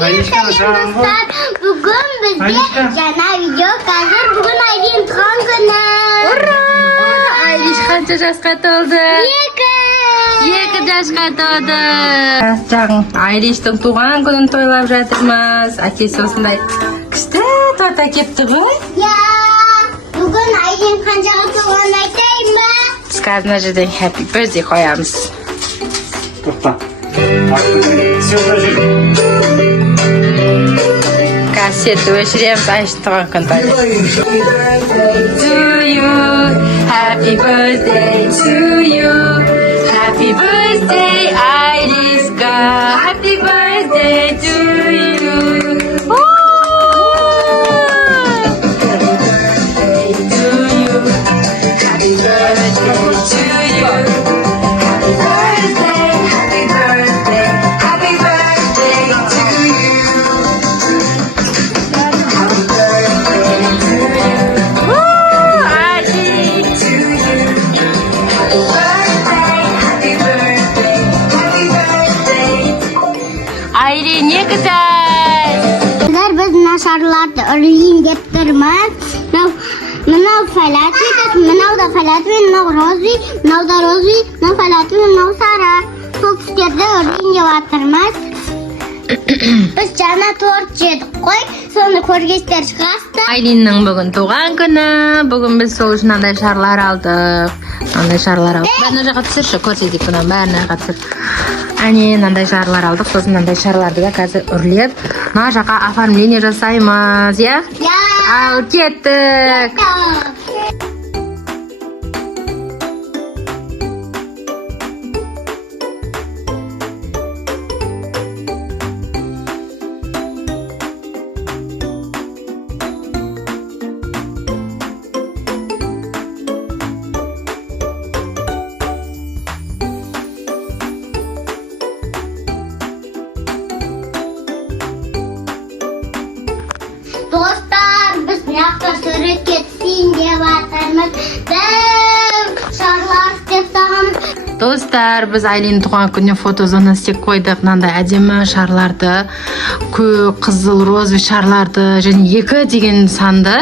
Bugün bizde yana video қазір бүгін Айдин туған күні. Ура! Айдиш қанша жасқа толды? 2 жасқа толды. Жағын Айдиштің туған күнін тойлап жатырмыз. Әкесі осындай күшті торт әкепті ғой? Бүгін Айдин қаншаға туғанын айтайын ба? Біз қазір мына жерден happy birthday қоямыз. Тоқта. Кассетті өшіреміз, Айдиштің туған күнін тойлап. To you, happy birthday to you. Happy birthday, Айдишка. Happy birthday to you. Happy birthday to you. Happy birthday, happy birthday, happy birthday to you. Happy birthday to you. Adi to you. Happy birthday, happy birthday, happy birthday. Ayri ne güzel. Biz нашарларды үрлейін деп тұрмыз. Мынау фалатви, мынау да фалатви, мынау розви, мынау да розви, мынау фалатви, мынау сары. Сол түстерді үрлейін деп жатырмыз. Біз жаңа торт жедік қой, соны көргестер шығасты. Айлиннің бүгін туған күні. Бүгін біз сол үшін андай шарлар алдық. Андай шарлар алдық. Бәріне жаққа түсірші, көрсетейік бұнан, бәріне жаққа түсір. Әне, андай шарлар алдық. Сосын андай шарларды да қазір үрлеп, мына жаққа оформление жасаймыз, я? Ал кеттік. Достар, біз мынақта суретке түсейін деп жатырмыз. Шарлар істеп тағамыз. Достар, біз Айлиннің туған күніне фотозона істеп қойдық. Мынандай әдемі шарларды, көк, қызыл, розовый шарларды және 2 деген санды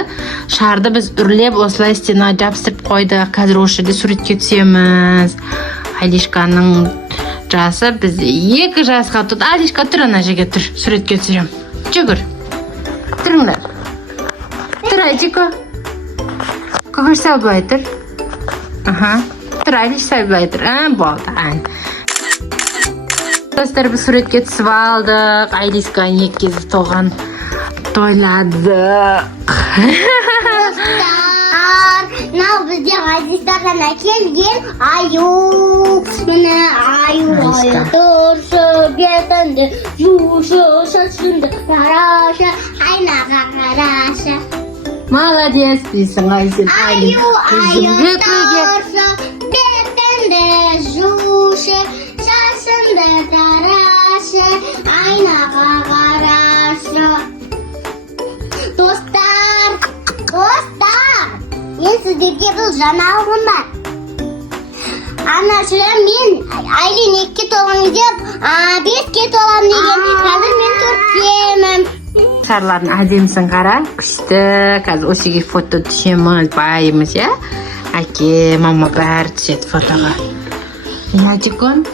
шарды біз үрлеп осылай стена жабыстырып қойдық. Қазір осы жерде суретке түсеміз. Айлишканың жасы біз 2 жасқа тұр. Айлишка, тұр ана жерге тұр. Суретке түсірем. Жүгір. Тұрыңдар. Тұр, Айдико. Көкір сәл былай тұр. Тұр, Айдиш сәл былай тұр. Болды. Достар, біз суретке түсіп алдық. Айдишка 2 кез толған тойладық. Достар, мынау бізде ғазиздардан әкелген аю. Міне аю тұршы бетінде, жушы шашында қарашы, айнаға қарашы. Молодец, дейсің, Айзен. Аю тұршы бетінде, жушы шашында қарашы, айнаға қарашы. Достар, мен сіздерге бұл жаңалығым бар. Анашыра мен Айлин 2-ке толған деп, 5-ке толған деген, қазір мен 4-кемін. Шарлардың әдемісін қара, күшті. Қазір осыге фото түсеміз, байымыз, я? Әке, мама бәрі түседі фотоға. Айчикон,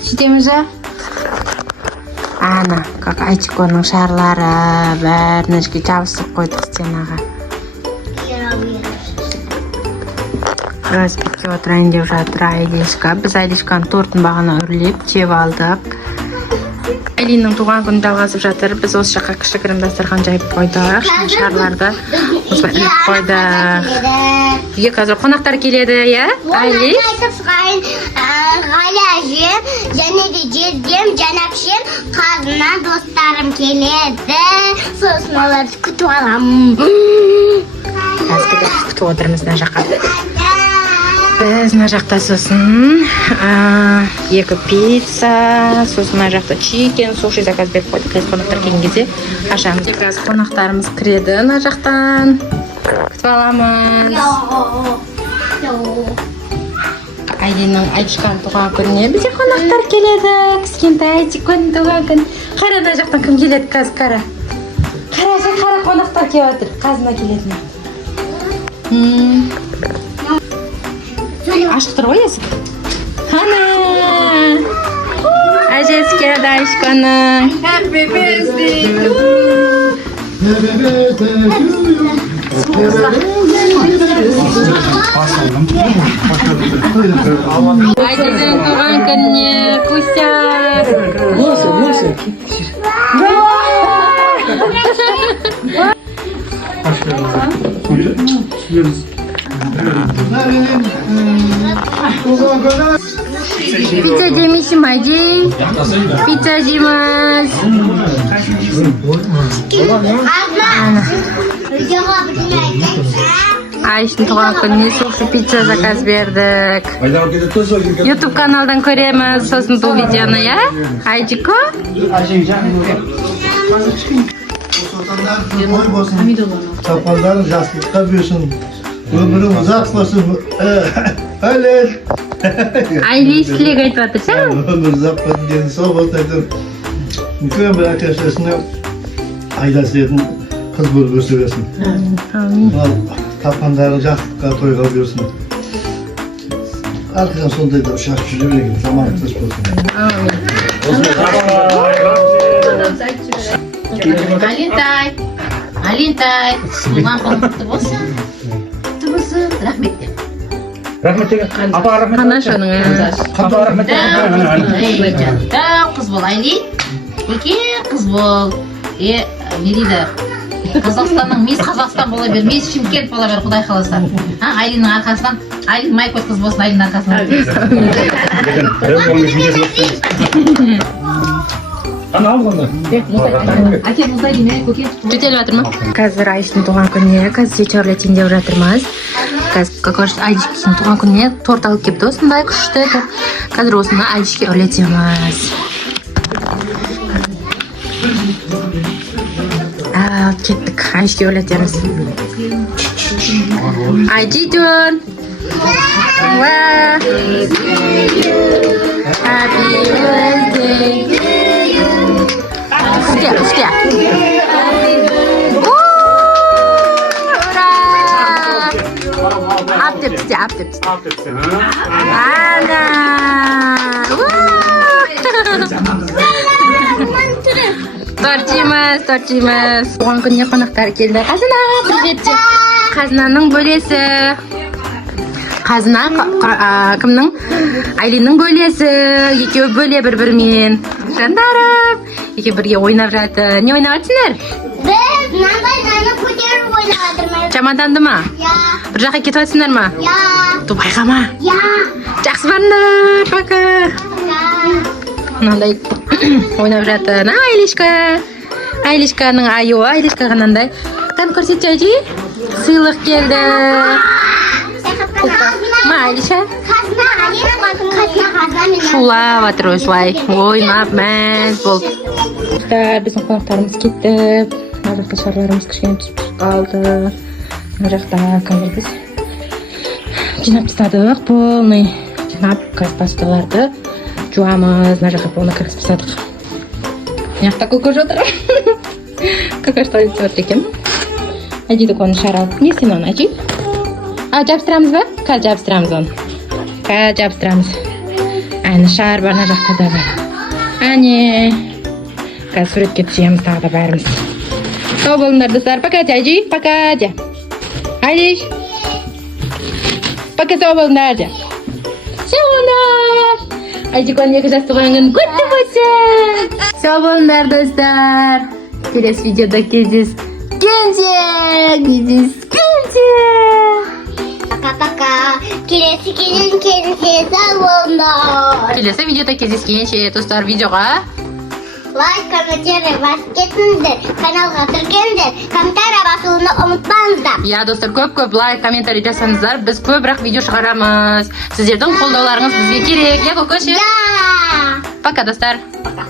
сөйтеміз, я? Ана, как Айчиконның шарлары бәрін ішке жабысып қойдық стенаға. Распекке отырайын деп жатыр Айлишка. Біз Айлишканың тортын бағана үрлеп, жеп алдық. Айлиннің туған күні жалғасып жатыр. Біз осы жаққа кішігірім дастархан жайып қойдық. Шарларды осылай іліп қойдық. Үйге қазір қонақтар келеді, я? Айлиш? Ғали әжем, және де жездем, жәнәпшем, қазынан достарым келеді. Сосын оларды күтіп аламын. Қазір күтіп отырмыз мына жаққа. Біз мына жақта сосын 2 пицца, сосын мына жақта чикен, суши заказ беріп қойдық. Қазір қонақтар келген кезде ашамыз. Қазір қонақтарымыз кіреді мына жақтан. Күтіп аламыз. Айлинің Айшқан туған күніне бізде қонақтар келеді. Кішкентай Айшқан туған күн. Қара ана жақтан кім келеді қазір қара. Қара қонақтар келіп жатыр. Қазына келеді. Ашық тұр ғой есік. Ана! Әжесі келеді Айшқаның. Happy birthday to Айдың туған күніне Куся. Pizza жемейсің Айди? Pizza жейміз. Айшын туған күніне суши пицца заказ бердік. YouTube каналдан көреміз сосын бұл видеоны, я? Айдико? Çapanların jaslıkta büyüsün. Ömrün uzak olsun. Öyle. Айли тілек айтып жатырсың? Ömür uzak olsun diye sağ ol dedim. Mükemmel bir arkadaşlarına ailesinin kız bulup gösteriyorsun. Tapanların jaslıkta toyga büyüsün. Arkadan sonunda da uşak çocuğu bile gibi zaman kız bulsun. Алинтай, туған күн құтты болсын. Құтты болсын, рахмет деп. Рахмет деген. Апа рахмет. Анашының. Апа рахмет. Қыз бол, Айлин. Үлкен қыз бол. Не дейді? Қазақстанның мисс Қазақстан бола бер, мисс Шымкент бола бер, Құдай қаласа. Айлиннің арқасынан, Айлин Майкот қыз болсын, Айлиннің арқасынан. Ана ал онда. Әке мұздай деме, көке. Жөтеліп жатыр ма? Қазір Айшын туған күніне қазір өрлетейін деп жатырмыз. Қазір көкөш Айшын туған күніне торт алып кепті, осындай күшті торт. Қазір осыны Айшынға өрлетеміз. Кеттік, Айшынға өрлетеміз. Айжидон! Happy birthday! Уфтя. Ура! Аптепсте. Ана! Тортимыз. Туған күніне қонақтар келді. Қазына, приветте. Қазынаның бөлесі. Қазына кімнің? Айлиннің бөлесі. Екеуі бөле бір-бірімен. Жандарым. Екеуі бірге ойнап жатыр. Не ойнап жатсыңдар? Біз мынандайны көтеріп ойнап жатырмыз. Жаманданды ма? Я. Бір жаққа кетіп жатсыңдар ма? Я. Дубайға ма? Я. Жақсы барыңдар. Пока. Я. Мынандай ойнап жатыр. Айлишканың айуы. Айлишкаға мынандай. Там көрсетші Айжи. Сыйлық келді. Ма Айлиша? Қазына, Алина. Шулап жатыр осылай. Ойнап мәз болды. Біздің қонақтарымыз кетті. Мына жақта шарларымыз кішкене түсіп қалды. Мына жақта қазір біз жинап тастадық. Полный жинап посудаларды жуамыз. Мына жаққа полный кіргізіп тастадық. Мына жақта көкөш отыр. Көкөш тойып жатыр екен. Әжейді оны шар алып. Не сен оны әжей? Жабыстырамыз ба? Қазір жабыстырамыз оны. Қазір жабыстырамыз. Әне шар бар, мына жақта да бар. Әне. Қазір суретке түсеміз тағы да бәріміз. Сау болыңдар достар. Пока әжей. Пока де. Айлиш. Пока сау болыңдар де. Сау болыңдар. Әжейкон 2 жас туған күн құтты болсын. Сау болыңдар достар. Келесі видеода кездескенше. Пока-пока. Келесі сау болыңдар. Келесі видеода кездескенше достар. Видеоға Лайк, комментарий басып кетіңіздер. Каналға тіркеліңдер. Комментарий басуны ұмытпаңыздар. Я достар, көп лайк, комментарий жасаңыздар. Біз көбірек видео шығарамыз. Сіздердің қолдауларыңыз бізге керек. Я көкөш. Я. Пока достар. Пока.